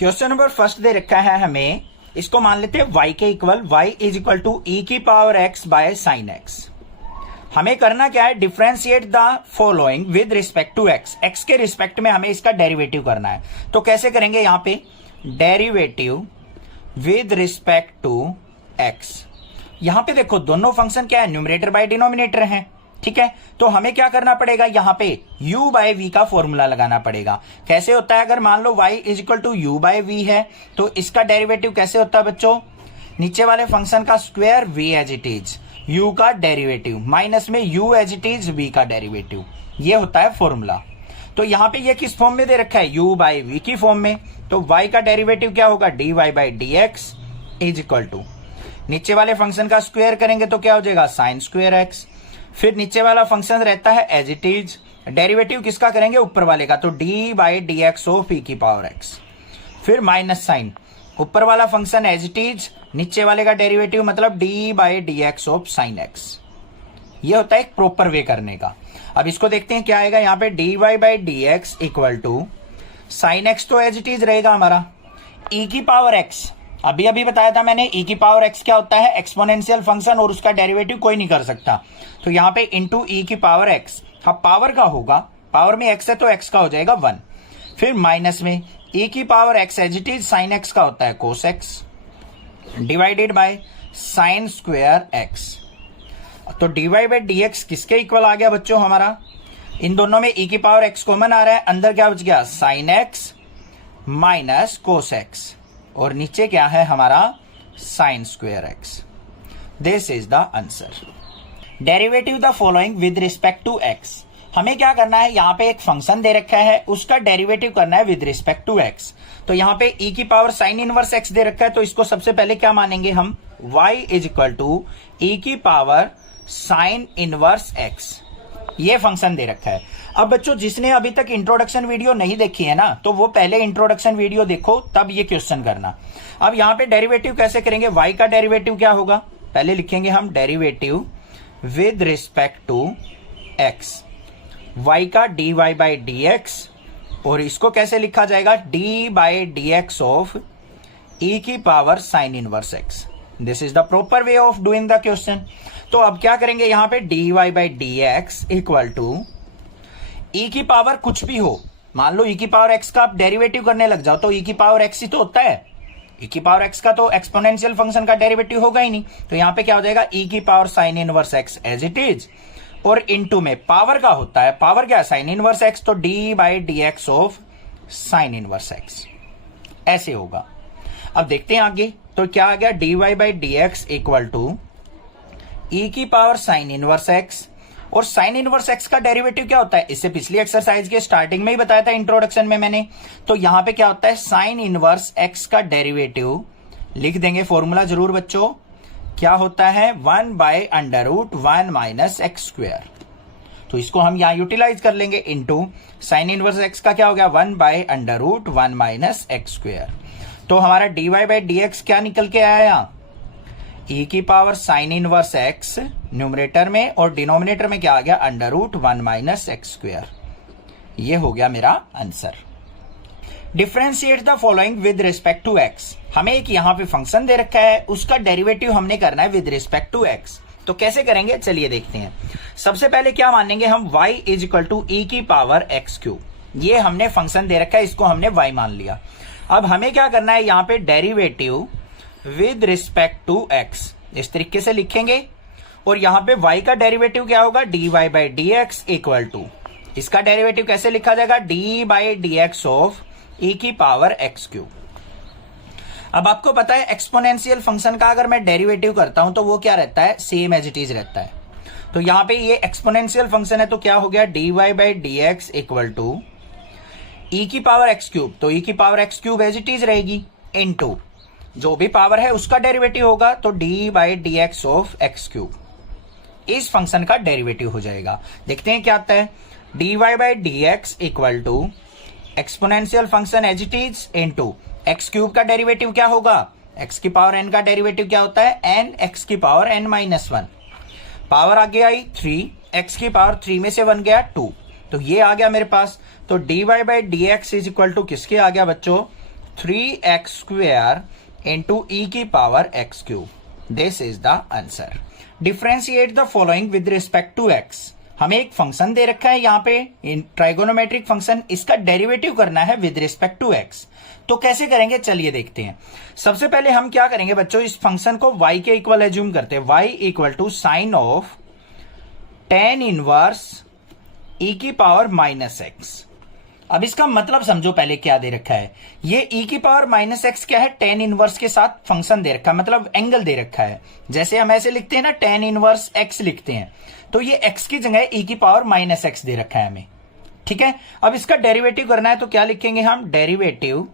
Question number first they रखा है हमें, इसको मान लेते हैं y के equal y is equal to e की power x by sine x। हमें करना क्या है, differentiate the following with respect to x। x के रिस्पेक्ट में हमें इसका डेरिवेटिव करना है। तो कैसे करेंगे, यहां पे derivative with respect to x। यहां पे देखो दोनों फंक्शन क्या है, न्यूमरेटर बाय डिनोमिनेटर है, ठीक है। तो हमें क्या करना पड़ेगा, यहां पे u बाय v का फॉर्मूला लगाना पड़ेगा। कैसे होता है, अगर मान लो y is equal to u by v है तो इसका डेरिवेटिव कैसे होता है बच्चों, नीचे वाले फंक्शन का square v as it is, u का डेरिवेटिव माइनस में u as it is v का डेरिवेटिव, ये होता है फॉर्मूला। तो यहां पे ये किस फॉर्म में दे रखा है, u बाय v की फॉर्म में। तो y का डेरिवेटिव क्या होगा, dy by dx is equal to, नीचे वाले फंक्शन का स्क्वायर करेंगे तो क्या हो जाएगा, साइन स्क्वायर x। फिर नीचे वाला फंक्शन रहता है एज इट इज, डेरिवेटिव किसका करेंगे, ऊपर वाले का, तो d by d x of e की पावर एक्स। फिर माइनस साइन, ऊपर वाला फंक्शन एज इट इज, नीचे वाले का डेरिवेटिव मतलब D by d x of sine x. ये होता है एक प्रॉपर वे करने का। अब इसको देखते हैं क्या आएगा, यहाँ पे d y by d x equal to sine x तो एज इट इज रहेगा हमारा, ई की पावर एक्स, अभी अभी बताया था मैंने, e की पावर x क्या होता है, एक्सपोनेंशियल फंक्शन, और उसका डेरिवेटिव कोई नहीं कर सकता। तो यहाँ पे इंटू e की पावर x, हाँ पावर का होगा, पावर में x है तो x का हो जाएगा 1। फिर माइनस में e की power x as it is, sine x का होता है cos x, divided by sine square x। तो dy बाई डी एक्स किसके इक्वल आ गया बच्चों हमारा, इन दोनों में e की पावर x कॉमन आ रहा है, अंदर क्या बच गया, sine x minus cos x, और नीचे क्या है हमारा, sine square x. This is the answer. Derivative the following with respect to x. हमें क्या करना है, यहां पे एक फंक्शन दे रखा है, उसका डेरिवेटिव करना है विद रिस्पेक्ट टू एक्स। तो यहां पे e की पावर साइन इनवर्स एक्स दे रखा है, तो इसको सबसे पहले क्या मानेंगे हम, y is equal to e की पावर साइन इनवर्स एक्स, ये फंक्शन दे रखा है। अब बच्चों जिसने अभी तक इंट्रोडक्शन वीडियो नहीं देखी है ना, तो वो पहले इंट्रोडक्शन वीडियो देखो तब ये क्वेश्चन करना। अब यहां पे डेरिवेटिव कैसे करेंगे, y का डेरिवेटिव क्या होगा, पहले लिखेंगे हम derivative with respect to x, y का dy बाई डी एक्स, और इसको कैसे लिखा जाएगा, d by d x of e की power sine inverse x। This is the proper way of doing the question. तो अब क्या करेंगे, यहां पे dy by d x equal to e की पावर कुछ भी हो, मान लो e की पावर x का आप डेरिवेटिव करने लग जाओ तो e की पावर x ही तो होता है, e की पावर x का तो एक्सपोनेंशियल फंक्शन का डेरिवेटिव होगा ही नहीं। तो यहां पे क्या हो जाएगा, e की power sine inverse x as it is, और इनटू में पावर का होता है, पावर क्या है, साइन इनवर्स x, तो d by d x of sine inverse x, ऐसे होगा। अब देखते हैं आगे, तो क्या आ गया, dy by d x equal to e की पावर साइन इनवर्स x, और साइन इनवर्स x का डेरिवेटिव क्या होता है, इससे पिछली एक्सरसाइज के स्टार्टिंग में ही बताया था इंट्रोडक्शन में मैंने। तो यहां पे क्या होता है, साइन इनवर्स x का डेरिवेटिव लिख देंगे, फॉर्मूला जरूर बच्चों, क्या होता है, 1 by under root 1 minus x square. तो इसको हम यहां यूटिलाइज कर लेंगे, इंटू साइन इनवर्स x का क्या हो गया, 1 by under root 1 minus x square. तो हमारा d y by d x क्या निकल के आया यहां, e की power sine inverse x numerator में, और डिनोमिनेटर में क्या आ गया, under root 1 minus x square. ये हो गया मेरा answer. Differentiate the following with respect to x। हमें एक यहाँ पे फंक्शन दे रखा है, उसका डेरिवेटिव हमने करना है विद रिस्पेक्ट टू x। तो कैसे करेंगे, चलिए देखते हैं। सबसे पहले क्या मानेंगे हम, y is equal to e की पावर एक्स क्यूब, ये हमने फंक्शन दे रखा है, इसको हमने y मान लिया। अब हमें क्या करना है, यहाँ पे derivative with respect to x, इस तरीके से लिखेंगे, और यहां पे y का डेरिवेटिव क्या होगा, dy by d x equal to, इसका डेरिवेटिव कैसे लिखा जाएगा, d by d x of e की पावर एक्स क्यूब। अब आपको पता है एक्सपोनेंशियल फंक्शन का अगर मैं डेरिवेटिव करता हूं तो वो क्या रहता है, सेम एज इट इज रहता है। तो यहां पे ये एक्सपोनेंशियल फंक्शन है, तो क्या हो गया, dy by d x equal to e की पावर एक्स क्यूब, तो e की power x cube as it is रहेगी, इनटू जो भी पावर है उसका डेरिवेटिव होगा, तो d by d x of x cube, इस फंक्शन का डेरिवेटिव हो जाएगा। देखते हैं क्या आता है, dy by d x equal to exponential function as it is into x cube का डेरिवेटिव क्या होगा, x की पावर n का डेरिवेटिव क्या होता है, n x की पावर n माइनस 1, पावर आगे आई 3, x की पावर 3 में से 1 गया 2, तो ये आ गया मेरे पास। तो dy by d x is equal to किसके आ गया बच्चों, 3x स्क्वायर इंटू ई की power x cube. This is the answer. Differentiate the following with respect to x. हमें एक फंक्शन दे रखा है यहाँ पे ट्राइगोनोमेट्रिक फंक्शन, इसका डेरिवेटिव करना है विद रिस्पेक्ट टू x. तो कैसे करेंगे चलिए देखते हैं. सबसे पहले हम क्या करेंगे बच्चों, इस फंक्शन को y के इक्वल एज्यूम करते हैं. y equal to sine of tan inverse e की पावर माइनस x. अब इसका मतलब समझो पहले क्या दे रखा है. ये e की पावर माइनस एक्स क्या है, tan इनवर्स के साथ फंक्शन दे रखा है, मतलब एंगल दे रखा है. जैसे हम ऐसे लिखते हैं ना, tan इनवर्स x लिखते हैं, तो ये x की जगह e की पावर माइनस एक्स दे रखा है हमें. ठीक है, अब इसका डेरिवेटिव करना है तो क्या लिखेंगे हम, derivative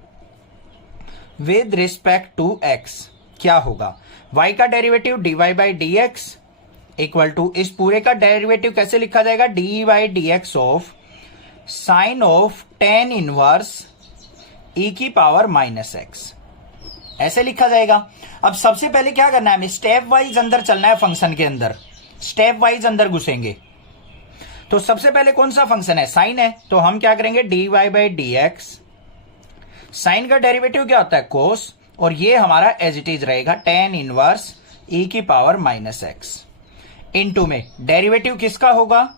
with respect to x. क्या होगा, y का derivative dy by d x equal to, इस पूरे का डेरिवेटिव कैसे लिखा जाएगा, d by d x of sine of tan inverse e की पावर माइनस एक्स, ऐसे लिखा जाएगा. अब सबसे पहले क्या करना है, हमें स्टेप वाइज अंदर चलना है. फंक्शन के अंदर स्टेप वाइज अंदर घुसेंगे. तो सबसे पहले कौन सा फंक्शन है, साइन है, तो हम क्या करेंगे, d y by d x. Sine का डेरिवेटिव क्या होता है, कोस, और ये हमारा एज इट इज रहेगा tan इनवर्स e की पावर माइनस एक्स. इनटू में डेरिवेटिव किसका होगा,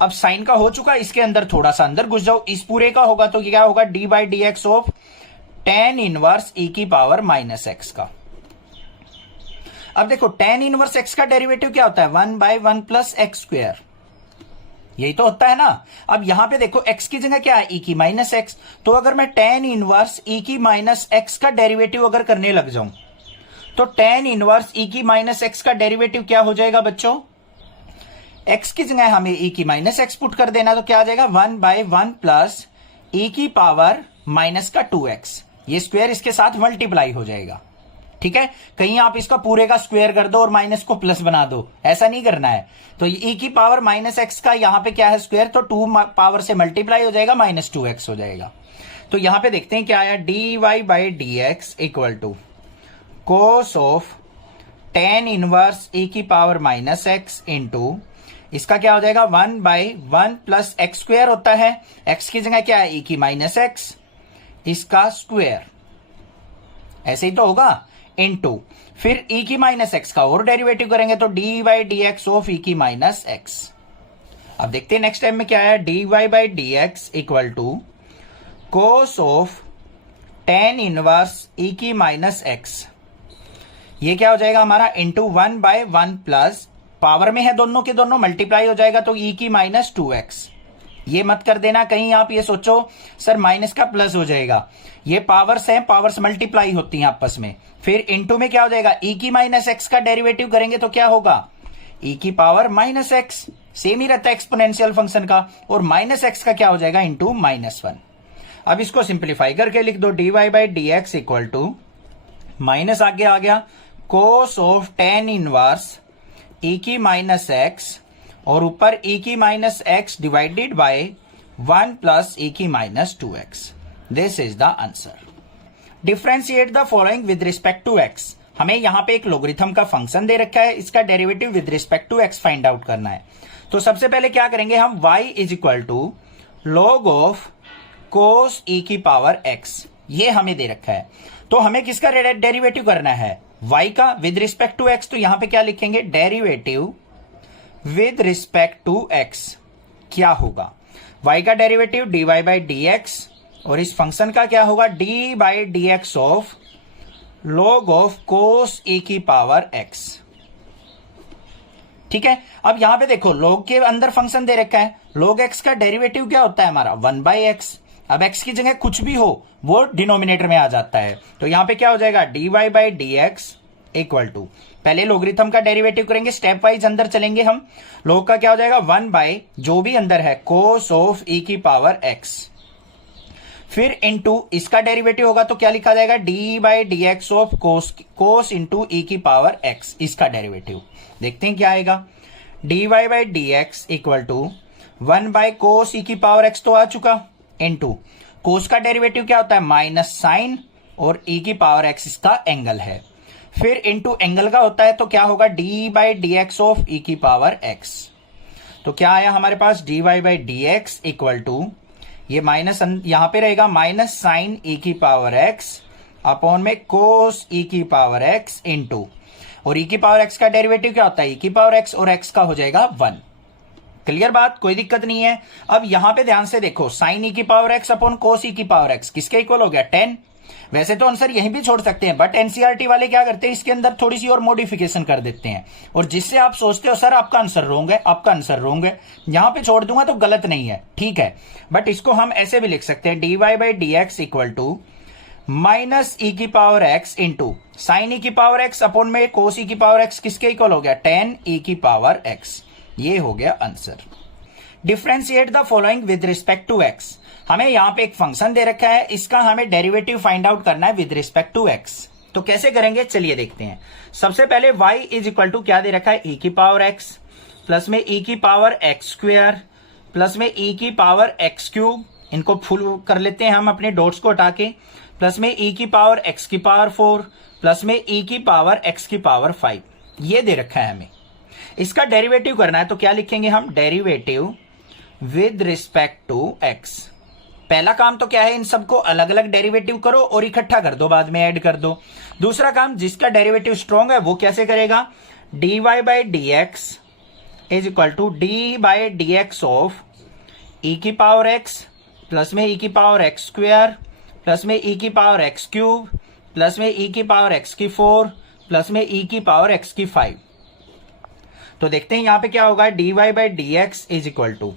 अब साइन का हो चुका, इसके अंदर थोड़ा सा अंदर घुस जाओ, इस पूरे का होगा तो क्या होगा, d by d x of tan inverse e की पावर माइनस एक्स का. अब देखो tan इनवर्स x का डेरिवेटिव क्या होता है, 1 बाई 1 प्लस एक्स स्क्वायर, यही तो होता है ना. अब यहां पे देखो x की जगह क्या है, e की माइनस एक्स. तो अगर मैं tan इनवर्स e की माइनस एक्स का डेरिवेटिव अगर करने लग जाऊं, तो tan इनवर्स e की माइनस एक्स का डेरिवेटिव क्या हो जाएगा बच्चों, x की जगह हमें e की माइनस एक्स पुट कर देना, तो क्या आ जाएगा, 1 बाई 1 प्लस e की पावर माइनस का 2x. ये स्क्वायर इसके साथ मल्टीप्लाई हो जाएगा. ठीक है, कहीं आप इसका पूरे का स्क्वायर कर दो और माइनस को प्लस बना दो, ऐसा नहीं करना है. तो e की पावर माइनस एक्स का यहां पे क्या है, स्क्वायर, तो 2 पावर से मल्टीप्लाई हो जाएगा, माइनस 2x हो जाएगा. तो यहां पे देखते हैं क्या आया, d y by d x equal to cos of tan inverse e की पावर माइनस एक्स इंटू, इसका क्या हो जाएगा, 1 बाई 1 प्लस एक्स स्क्वायर होता है, x की जगह क्या है, e की माइनस एक्स, इसका स्क्वायर, ऐसे ही तो होगा, इनटू फिर e की माइनस एक्स का और डेरिवेटिव करेंगे तो d by d x of e की माइनस एक्स. अब देखते हैं नेक्स्ट टाइम में क्या है, d y by d x equal to cos of tan inverse e की माइनस एक्स. ये क्या हो जाएगा हमारा, इंटू 1 बाय 1 प्लस, पावर में है दोनों के दोनों, मल्टीप्लाई हो जाएगा तो e की माइनस 2x. ये मत कर देना कहीं आप ये सोचो सर माइनस का प्लस हो जाएगा, ये पावर्स हैं, पावर्स मल्टीप्लाई होती हैं आपस में. फिर इनटू में क्या हो जाएगा, e की माइनस एक्स का डेरिवेटिव करेंगे तो क्या होगा, e की पावर माइनस एक्स, सेम ही रहता है एक्सपोनेंशियल फंक्शन का, और माइनस एक्स का क्या हो जाएगा, इंटू माइनस 1. अब इसको सिंप्लीफाई करके लिख दो, d y by d x equal to, minus आगे आ गया, cos of tan inverse e की माइनस एक्स, और ऊपर e की minus x divided by 1 plus e की minus 2x. This is the answer. Differentiate the following with respect to x. हमें यहां पे एक लोगरिथम का फंक्शन दे रखा है, इसका derivative with respect to x find out करना है. तो सबसे पहले क्या करेंगे हम, y is equal to log of cos e की पावर x, ये हमें दे रखा है. तो हमें किसका डेरिवेटिव करना है, y का विद रिस्पेक्ट टू x. तो यहां पे क्या लिखेंगे, derivative with respect to x. क्या होगा, y का derivative dy by d x, और इस फंक्शन का क्या होगा, d by d x of log of cos e की पावर x. ठीक है, अब यहां पे देखो log के अंदर फंक्शन दे रखा है, log x का डेरिवेटिव क्या होता है हमारा, 1 बाई एक्स. अब x की जगह कुछ भी हो वो डिनोमिनेटर में आ जाता है, तो यहां पे क्या हो जाएगा, dy by d x equal to, पहले लोगरिथम का डेरिवेटिव करेंगे, स्टेप वाइज अंदर चलेंगे हम. log का क्या हो जाएगा, 1 बाई जो भी अंदर है कोस ऑफ e की पावर x, फिर इनटू इसका डेरिवेटिव होगा तो क्या लिखा जाएगा, d by d x of cos into e की पावर x, इसका डेरिवेटिव. देखते हैं क्या आएगा, d y by d x equal to 1 by cos e की पावर x तो आ चुका, इनटू कोस का डेरिवेटिव क्या होता है, माइनस साइन, और e की पावर x इसका एंगल है, फिर इनटू एंगल का होता है तो क्या होगा, d by d x of e की पावर x. तो क्या आया हमारे पास, d y by d x equal to, ये माइनस यहां पे रहेगा माइनस साइन ई की पावर एक्स अपॉन में कोस ई की पावर एक्स इनटू, और ई की पावर एक्स का डेरिवेटिव क्या होता है, ई की पावर एक्स, और एक्स का हो जाएगा 1। क्लियर बात, कोई दिक्कत नहीं है। अब यहां पे ध्यान से देखो, साइन ई की पावर एक्स अपॉन कोस ई की पावर एक्स किसके इक्वल हो गया, 10। वैसे तो आंसर यहीं भी छोड़ सकते हैं, बट एनसीईआरटी वाले क्या करते हैं, इसके अंदर थोड़ी सी और मॉडिफिकेशन कर देते हैं, और जिससे आप सोचते हो सर आपका आंसर रॉन्ग है, आपका आंसर रॉन्ग है। यहां पे छोड़ दूंगा तो गलत नहीं है, ठीक है, बट इसको हम ऐसे भी लिख सकते हैं, dy by d x equal to minus e की power x into sine e की पावर एक्स अपॉन में कोस ई की पावर एक्स किसके इक्वल हो गया, 10 ई की पावर एक्स। ये हो गया answer. Differentiate the following with respect to x. हमें यहां पे एक फंक्शन दे रखा है, इसका हमें डेरिवेटिव फाइंड आउट करना है विद रिस्पेक्ट टू एक्स। तो कैसे करेंगे, चलिए देखते हैं। सबसे पहले y इज इक्वल टू क्या दे रखा है, e की पावर x प्लस में e की पावर एक्स स्क्वेयर प्लस में e की पावर एक्स क्यूब, इनको फुल कर लेते हैं हम अपने डॉट्स को हटा के, प्लस में e की पावर x की पावर 4 प्लस में e की पावर x की पावर 5। ये दे रखा है हमें, इसका डेरिवेटिव करना है। तो क्या लिखेंगे हम, derivative with respect to x। पहला काम तो क्या है, इन सबको अलग अलग डेरिवेटिव करो और इकट्ठा कर दो, बाद में ऐड कर दो। दूसरा काम, जिसका डेरिवेटिव स्ट्रॉन्ग है वो कैसे करेगा, dy by d x is equal to d by d x of e की पावर एक्स प्लस में ई की पावर एक्स स्क्वेयर प्लस में ई की पावर एक्स क्यूब प्लस में ई की पावर एक्स की 4 प्लस में ई की पावर एक्स की 5। तो देखते हैं यहां पे क्या होगा, dy by d x is equal to,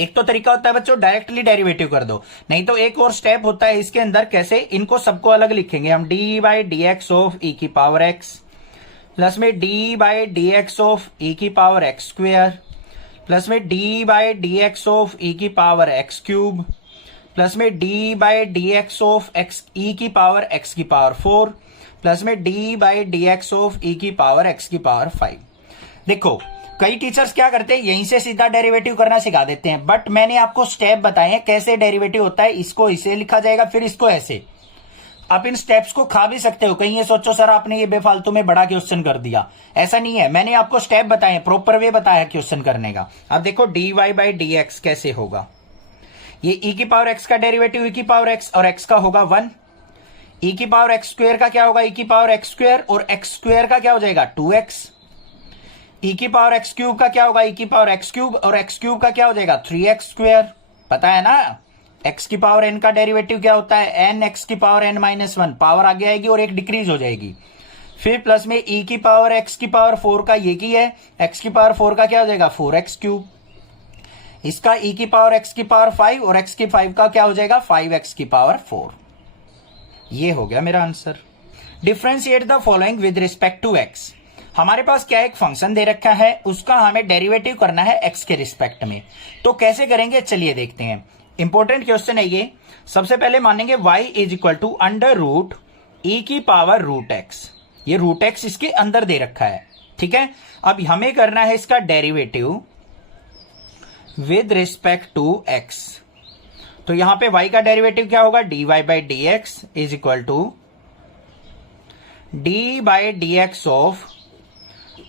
एक तो तरीका होता है बच्चों डायरेक्टली डेरिवेटिव कर दो, नहीं तो एक और स्टेप होता है इसके अंदर, कैसे, इनको सबको अलग लिखेंगे हम, d by d x of e की पावर एक्स प्लस में d by d x of e की पावर एक्स स्क्वेयर प्लस में d by d x of e की पावर एक्स क्यूब प्लस में d by d x of x e की power x की power 4 plus में d by d x of e की power x की power 5। देखो कई टीचर्स क्या करते हैं, यहीं से सीधा डेरिवेटिव करना सिखा देते हैं, बट मैंने आपको स्टेप बताए हैं कैसे डेरिवेटिव होता है। इसको इसे लिखा जाएगा, फिर इसको ऐसे। आप इन स्टेप्स को खा भी सकते हो, कहीं ये सोचो सर आपने ये बेफालतू में बड़ा क्वेश्चन कर दिया, ऐसा नहीं है, मैंने आपको स्टेप बताए, प्रॉपर वे बताया क्वेश्चन करने का। अब देखो dy बाई डी एक्स कैसे होगा, ये e की पावर x का डेरिवेटिव e की पावर x और x का होगा 1, e की पावर x स्क्वेयर का क्या होगा, e की पावर x स्क्वेयर, और x स्क्वेयर का क्या हो जाएगा 2x, e की पावर x क्यूब का क्या होगा, e की पावर x क्यूब, और x क्यूब का क्या हो जाएगा 3x स्क्वेयर। पता है ना, x की पावर n का डेरिवेटिव क्या होता है, n x की पावर n माइनस 1, पावर आगे आएगी और एक डिक्रीज हो जाएगी। फिर प्लस में e की पावर x की पावर 4 का ये की है, x की पावर 4 का क्या हो जाएगा 4x क्यूब, इसका e की पावर x की पावर 5 और x की 5 का क्या हो जाएगा 5x की पावर 4। ये हो गया मेरा answer. Differentiate the following with respect to x। हमारे पास क्या एक फंक्शन दे रखा है, उसका हमें डेरिवेटिव करना है x के रिस्पेक्ट में। तो कैसे करेंगे, चलिए देखते हैं। इंपॉर्टेंट क्वेश्चन है ये। सबसे पहले मानेंगे y is equal to under root e की पावर रूट एक्स। ये रूट एक्स इसके अंदर दे रखा है, ठीक है। अब हमें करना है इसका derivative with respect to x। तो यहां पे y का डेरिवेटिव क्या होगा, dy by d x is equal to d by d x of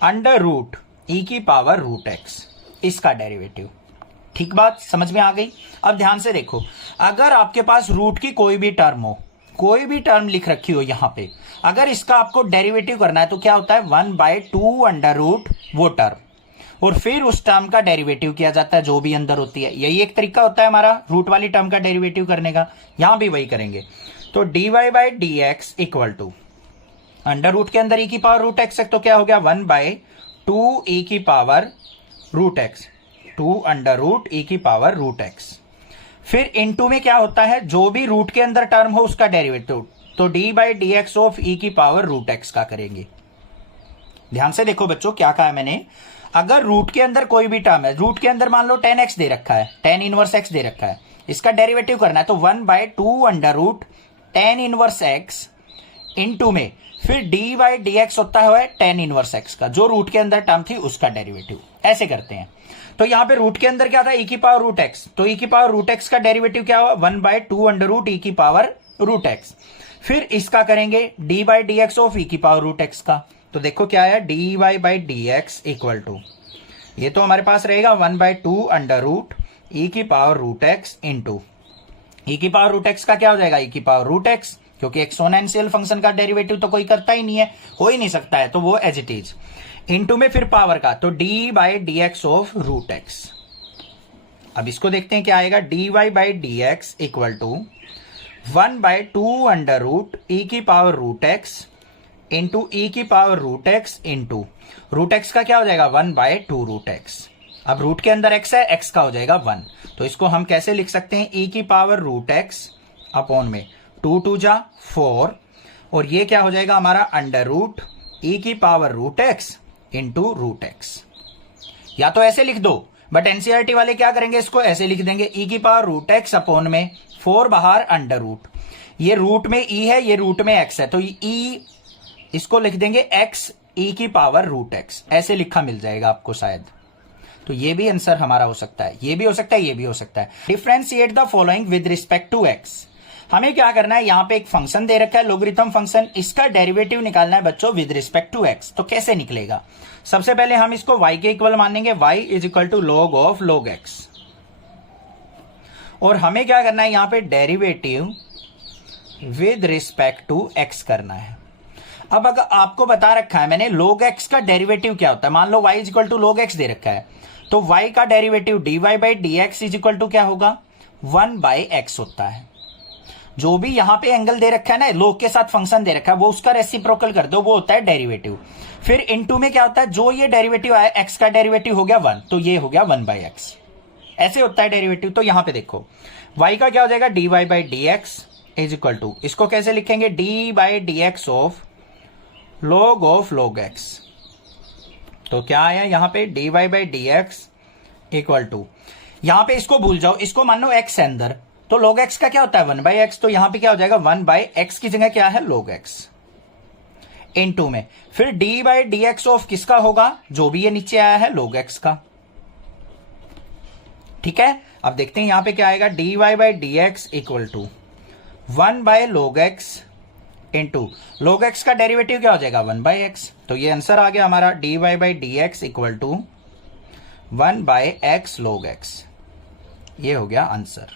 under root e की पावर रूट एक्स, इसका डेरिवेटिव। ठीक बात समझ में आ गई। अब ध्यान से देखो, अगर आपके पास रूट की कोई भी टर्म हो, कोई भी टर्म लिख रखी हो यहां पे, अगर इसका आपको डेरिवेटिव करना है तो क्या होता है 1/2 अंडर रूट वो टर्म, और फिर उस टर्म का डेरिवेटिव किया जाता है जो भी अंदर होती है। यही एक तरीका होता है हमारा रूट वाली टर्म का डेरिवेटिव करने का, यहां भी वही करेंगे। तो dy by d x equal to under root के अंदर e की पावर रूट एक्स है, तो क्या हो गया 1/2 e की power root x, 2 under root e की पावर रूट एक्स। फिर इनटू में क्या होता है, जो भी रूट के अंदर टर्म हो उसका डेरिवेटिव, तो d by d x of e की पावर रूट एक्स का करेंगे। ध्यान से देखो बच्चों क्या कहा है मैंने, अगर रूट के अंदर कोई भी टर्म है, रूट के अंदर मान लो 10x दे रखा है, tan इनवर्स x दे रखा है, इसका डेरिवेटिव करना है तो 1/2 under root tan inverse x into में फिर डी बाई डी एक्स होता है tan इनवर्स x का, जो रूट के अंदर टर्म थी उसका डेरिवेटिव। ऐसे करते हैं। तो यहां पे रूट के अंदर क्या था e की पावर रूट एक्स, तो e की पावर रूट एक्स का डेरिवेटिव क्या हुआ 1/2 अंडर रूट e की पावर रूट एक्स। फिर इसका करेंगे d by d x of e की पावर रूट एक्स का, तो देखो क्या है dy by d x equal to, ये तो हमारे पास रहेगा 1/2 अंडर रूट ई की power root x into e की पावर रूट एक्स का क्या हो जाएगा, ई की पावर रूट एक्स, क्योंकि एक्सपोनेंशियल फंक्शन का डेरिवेटिव तो कोई करता ही नहीं है, हो ही नहीं सकता है, तो वो एज इट इज। इंटू में फिर पावर का, तो d by d x of root x. अब इसको देखते हैं क्या आएगा, d y by d x equal to 1/2 under root e की power root x into e की power root x into root x का क्या हो जाएगा 1/2 रूट एक्स। अब रूट के अंदर एक्स है, एक्स का हो जाएगा 1, तो इसको हम कैसे लिख सकते हैं, ई की पावर रूट एक्स अपॉन में 2 2 जा 4, और ये क्या हो जाएगा हमारा अंडर रूट ई की power root x into root x. या तो ऐसे लिख दो, बट एनसीईआरटी वाले क्या करेंगे, इसको ऐसे लिख देंगे, ई की पावर रूट एक्स अपॉन में 4 बाहर अंडर रूट, ये रूट में ई है, ये रूट में एक्स है, तो ई इसको लिख देंगे एक्स ई की पावर रूट एक्स, ऐसे लिखा मिल जाएगा आपको शायद। तो ये भी आंसर हमारा हो सकता है, ये भी हो सकता है, ये भी हो सकता है। Differentiate the following with respect to x. हमें क्या करना है, यहां पे एक फंक्शन दे रखा है लोगरिथम फंक्शन, इसका डेरिवेटिव निकालना है बच्चों विद रिस्पेक्ट टू एक्स। तो कैसे निकलेगा, सबसे पहले हम इसको y के इक्वल मानेंगे, y is equal to log of log x, और हमें क्या करना है यहां पे derivative with respect to x करना है। अब अगर आपको बता रखा है मैंने log x का डेरिवेटिव क्या होता है, मान लो y is equal to log x दे रखा है, तो y का derivative dy by d x is equal to क्या होगा 1/x होता है। जो भी यहां पे एंगल दे रखा है ना, log के साथ फंक्शन दे रखा है, वो उसका रेसिप्रोकल कर दो, वो होता है डेरिवेटिव। फिर इनटू में क्या होता है, जो ये डेरिवेटिव आया x का डेरिवेटिव हो गया 1, तो ये हो गया 1/x, ऐसे होता है डेरिवेटिव। तो यहां पे देखो y का क्या हो जाएगा dy by d x is equal to, इसको कैसे लिखेंगे, d by d x of log of log x। तो क्या आया यहां पे dy by d x equal to, यहां पे इसको भूल जाओ, इसको मान लो x है अंदर, तो log x का क्या होता है 1/x, तो यहां पे क्या हो जाएगा 1/x की जगह क्या है log x इनटू में फिर dy by d x of किसका होगा, जो भी ये नीचे आया है log x का। ठीक है, अब देखते हैं यहां पे क्या आएगा, dy by d x equal to 1/log x into log x का डेरिवेटिव क्या हो जाएगा 1/x। तो ये आंसर आ गया हमारा, dy by d x equal to 1/x log x, ये हो गया आंसर।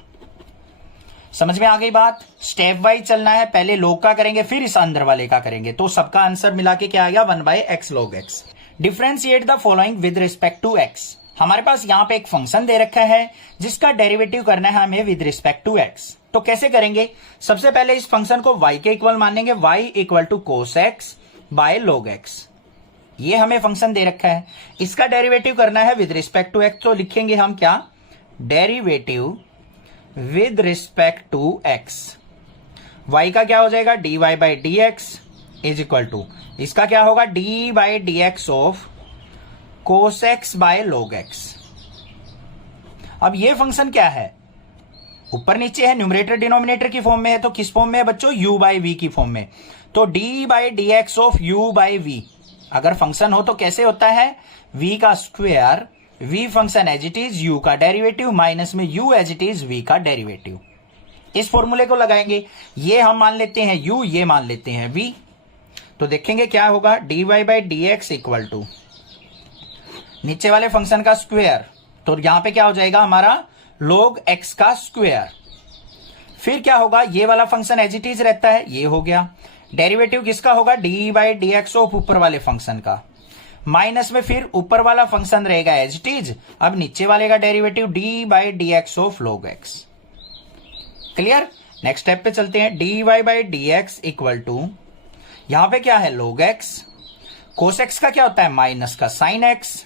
समझ में आ गई बात, स्टेप वाइज चलना है, पहले log का करेंगे फिर इस अंदर वाले का करेंगे, तो सबका आंसर मिला के क्या आ गया 1/x log x। Differentiate the following with respect to x। हमारे पास यहां पे एक फंक्शन दे रखा है जिसका डेरिवेटिव करना है हमें विद रिस्पेक्ट टू x। तो कैसे करेंगे, सबसे पहले इस फंक्शन को y के इक्वल मानेंगे, y equal to cos x by log x। ये हमें फंक्शन दे रखा है, इसका डेरिवेटिव करना है विद रिस्पेक्ट टू x, तो लिखेंगे हम क्या, derivative with respect to x। y का क्या हो जाएगा dy by d x is equal to, इसका क्या होगा d by d x of cos x by log x। अब ये फंक्शन क्या है, ऊपर नीचे है, न्यूमरेटर डिनोमिनेटर की फॉर्म में है, तो किस फॉर्म में है बच्चों, u बाई वी की फॉर्म में। तो d by d x of u by v अगर फंक्शन हो तो कैसे होता है, v का square, v function as it is, u का डेरिवेटिव माइनस में u as it is v का डेरिवेटिव। इस फॉर्मूले को लगाएंगे, ये हम मान लेते हैं u, ये मान लेते हैं v, तो देखेंगे क्या होगा, dy by d x equal to नीचे वाले फंक्शन का स्क्वायर, तो यहां पे क्या हो जाएगा हमारा log x का स्क्वायर, फिर क्या होगा, ये वाला फंक्शन एज इट इज रहता है, ये हो गया, डेरिवेटिव किसका होगा d by d x of ऊपर वाले फंक्शन का, माइनस में फिर ऊपर वाला फंक्शन रहेगा एज इट इज, अब नीचे वाले का derivative d by d x of log x। Clear, next step पे चलते हैं, dy by d x equal to, यहां पे क्या है log x, cos x का क्या होता है माइनस का sin x,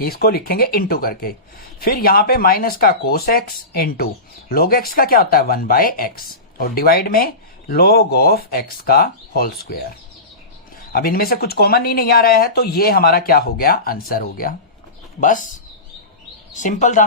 इसको लिखेंगे इंटू करके, फिर यहां पे माइनस का cos x into log x का क्या होता है 1/x, और डिवाइड में log ऑफ x का होल स्क्वायर। अब इनमें से कुछ कॉमन ही नहीं आ रहा है, तो ये हमारा क्या हो गया, आंसर हो गया। बस सिंपल था,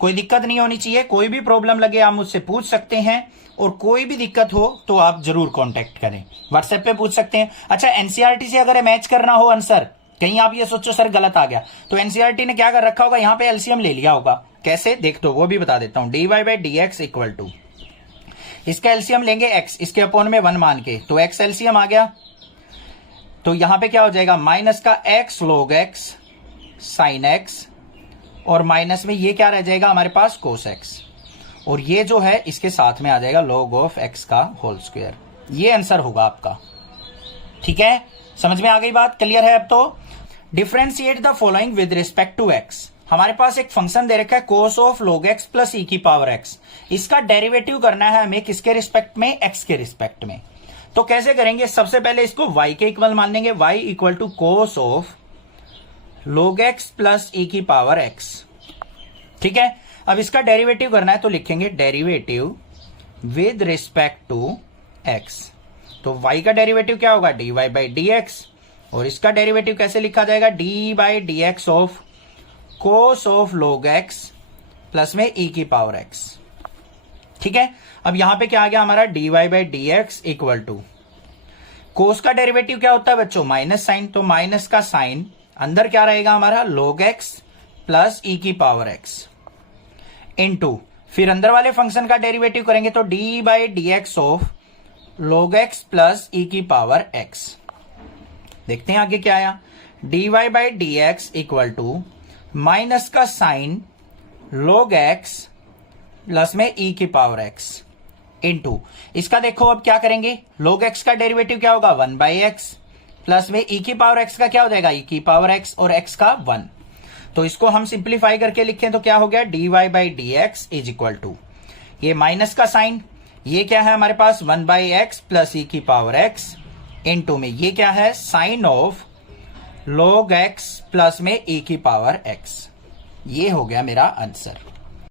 कोई दिक्कत नहीं होनी चाहिए, कोई भी प्रॉब्लम लगे आप मुझसे पूछ सकते हैं, और कोई भी दिक्कत हो तो आप जरूर कांटेक्ट करें, व्हाट्सएप पे पूछ सकते हैं। अच्छा, एनसीईआरटी से अगर मैच करना हो आंसर, कहीं आप ये सोचो सर गलत आ गया, तो एनसीईआरटी ने क्या कर रखा होगा, यहां पे एलसीएम ले लिया होगा, कैसे देख दो, वो भी बता देता हूं, dy by d x equal to, इसका एलसीएम लेंगे x, इसके अपॉन में 1 मान के, तो x एलसीएम आ गया, तो यहां पे क्या हो जाएगा माइनस का x log x sin x और माइनस में ये क्या रह जाएगा हमारे पास cos x, और ये जो है इसके साथ में आ जाएगा log ऑफ x का होल स्क्वायर। ये आंसर होगा आपका। ठीक है, समझ में आ गई बात, क्लियर है। अब तो differentiate the following with respect to x। हमारे पास एक फंक्शन दे रखा है cos of log x plus e की पावर x। इसका डेरिवेटिव करना है हमें किसके रिस्पेक्ट में, x के रिस्पेक्ट में। तो कैसे करेंगे, सबसे पहले इसको y के इक्वल मान लेंगे, y equal to cos of log x plus e की पावर x। ठीक है, अब इसका डेरिवेटिव करना है तो लिखेंगे derivative with respect to x। तो y का डेरिवेटिव क्या होगा, dy बाई dx, और इसका डेरिवेटिव कैसे लिखा जाएगा, d by d x of cos of log x plus में e की पावर x। ठीक है, अब यहां पे क्या आ गया हमारा, dy by d x equal to cos का डेरिवेटिव क्या होता है बच्चों, माइनस साइन, तो माइनस का साइन अंदर क्या रहेगा हमारा, log x प्लस e की पावर x इनटू, फिर अंदर वाले फंक्शन का डेरिवेटिव करेंगे तो d by d x of log x plus e की पावर x। देखते हैं आगे क्या आया, dy by d x equal to minus का साइन log x प्लस में e की पावर x इनटू, इसका देखो अब क्या करेंगे, log x का डेरिवेटिव क्या होगा, 1 बाई एक्स प्लस में e की पावर x का क्या हो जाएगा, e की पावर x और x का 1। तो इसको हम सिंप्लीफाई करके लिखें तो क्या हो गया, dy by d x is equal to, ये माइनस का साइन, ये क्या है हमारे पास 1 बाई एक्स प्लस e की पावर x इनटू में ये क्या है, sine of log x plus में e की पावर x। ये हो गया मेरा आंसर।